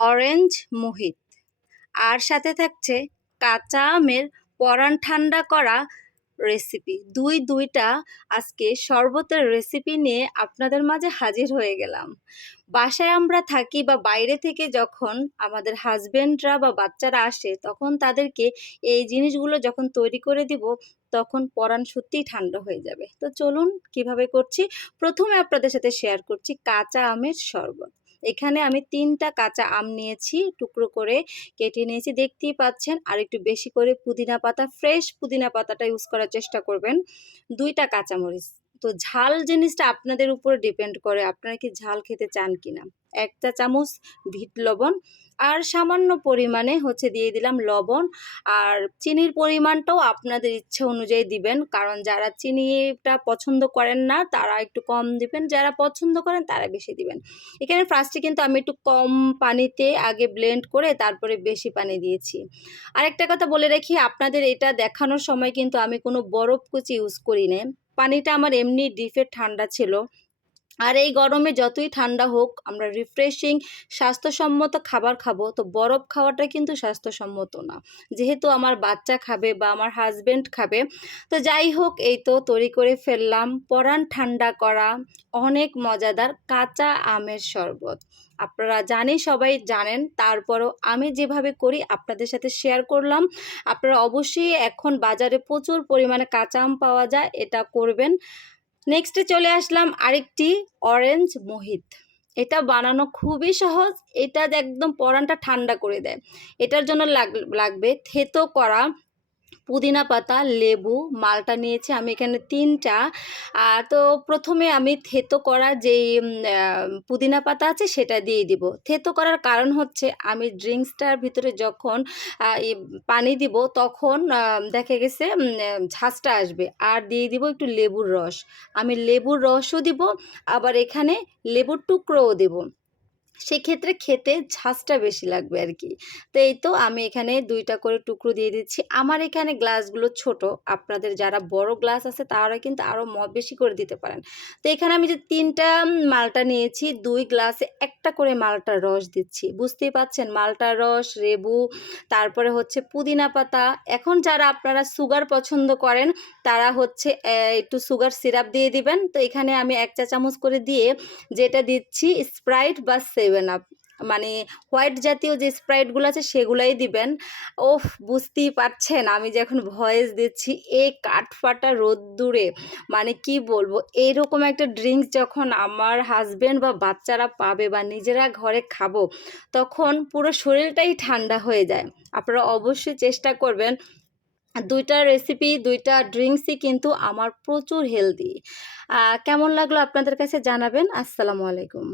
Orange মোহিত, আর সাথে থাকছে কাঁচা আমের পরান ঠান্ডা করা রেসিপি। দুইটা আজকে শরবতের রেসিপি নিয়ে আপনাদের মাঝে হাজির হয়ে গেলাম। বাসায় আমরা থাকি বা বাইরে থেকে যখন আমাদের হাজবেন্ডরা বা বাচ্চারা আসে, তখন তাদেরকে এই জিনিসগুলো যখন তৈরি করে দিব, তখন পরাণ সত্যিই ঠান্ডা হয়ে যাবে। তো চলুন কিভাবে করছি। প্রথমে আপনাদের সাথে শেয়ার করছি কাঁচা আমের শরবত। এখানে আমি 3টা কাঁচা আম নিয়েছি, টুকরো করে কেটে নিয়েছি, দেখতেই পাচ্ছেন। আর একটু বেশি করে পুদিনা পাতা, ফ্রেশ পুদিনা পাতাটা ইউজ করার চেষ্টা করবেন। 2টা কাঁচামরিচ। তো ঝাল জিনিসটা আপনাদের উপর ডিপেন্ড করে, আপনারা কি ঝাল খেতে চান কিনা। 1 চা চামচ বিট লবণ, আর সামান্য পরিমাণে দিয়ে দিলাম লবণ। আর চিনির পরিমাণটাও আপনাদের ইচ্ছে অনুযায়ী দিবেন, কারণ যারা চিনিটা পছন্দ করেন না তারা একটু কম দিবেন, যারা পছন্দ করেন তারা বেশি দিবেন। এখানে ফার্স্টে কিন্তু আমি একটু কম পানিতে আগে ব্লেন্ড করে তারপরে বেশি পানি দিয়েছি। আরেকটা কথা বলে রাখি, আপনাদের এটা দেখানোর সময় কিন্তু আমি কোনো বরফ কুচি ইউজ করি না। পানিটা আমার এমনি ডিপের ঠান্ডা ছিল। আর এই গরমে যতই ঠান্ডা হোক, আমরা রিফ্রেশিং স্বাস্থ্যসম্মত খাবার খাবো, তো বরফ খাওয়াটা কিন্তু স্বাস্থ্যসম্মত না, যেহেতু আমার বাচ্চা খাবে বা আমার হাজবেন্ড খাবে। তো যাই হোক, এই তো তৈরি করে ফেললাম পরাণ ঠান্ডা করা অনেক মজাদার কাঁচা আমের শরবত। আপনারা সবাই জানেন, তারপরও আমি যেভাবে করি আপনাদের সাথে শেয়ার করলাম। আপনারা অবশ্যই, এখন বাজারে প্রচুর পরিমাণে কাঁচা আম পাওয়া যায়, এটা করবেন। নেক্সটে চলে আসলাম আরেকটি অরেঞ্জ মোহিত। এটা বানানো খুবই সহজ, এটা একদম পরানটা ঠান্ডা করে দেয়। এটার জন্য লাগবে থেতো করা পুদিনা পাতা, লেবু, মালটা নিয়েছি আমি এখানে 3টা। তো প্রথমে আমি থেতো করা যেই পুদিনা পাতা আছে সেটা দিয়ে দিব। থেতো করার কারণ হচ্ছে, আমি ড্রিঙ্কসটার ভিতরে যখন পানি দিব, তখন দেখা গেছে ঝাঁজটা আসবে। আর দিয়ে দিব একটু লেবুর রস। আমি লেবুর রসও দিব, আবার এখানে লেবুর টুকরোও দেব। সেক্ষেত্রে খেতে ঝাঁজটা বেশি লাগবে আর কি। তো এই তো আমি এখানে 2টা করে টুকরো দিয়ে দিচ্ছি। আমার এখানে গ্লাসগুলো ছোট, আপনাদের যারা বড় গ্লাস আছে তারা কিন্তু আরও বেশি করে দিতে পারেন। তো এখানে আমি যে 3টা মালটা নিয়েছি, 2 গ্লাসে 1টা করে মালটার রস দিচ্ছি। বুঝতেই পাচ্ছেন, মালটার রস, লেবু, তারপরে পুদিনা পাতা। এখন যারা আপনারা সুগার পছন্দ করেন তারা একটু সুগার সিরাপ দিয়ে দিবেন। তো এখানে আমি 1 চা চামচ করে দিয়ে যেটা দিচ্ছি স্প্রাইট বা 7 আপ, মানে হোয়াইট জাতীয় যে স্প্রাইটগুলো আছে সেগুলাই দিবেন। ওফ, বুঝতেই পারছেন আমি যখন ভয়েস দিচ্ছি এই কাঠফাটা রোদ্দুরে, মানে কি বলবো, এইরকম একটা ড্রিঙ্কস যখন আমার হাজবেন্ড বা বাচ্চারা পাবে বা নিজেরা ঘরে খাবো, তখন পুরো শরীরটাই ঠান্ডা হয়ে যায়। আপনারা অবশ্যই চেষ্টা করবেন। 2টা রেসিপি, 2টা ড্রিঙ্কসই কিন্তু আমার প্রচুর হেলদি। কেমন লাগলো আপনাদের কাছে জানাবেন। আসসালামু আলাইকুম।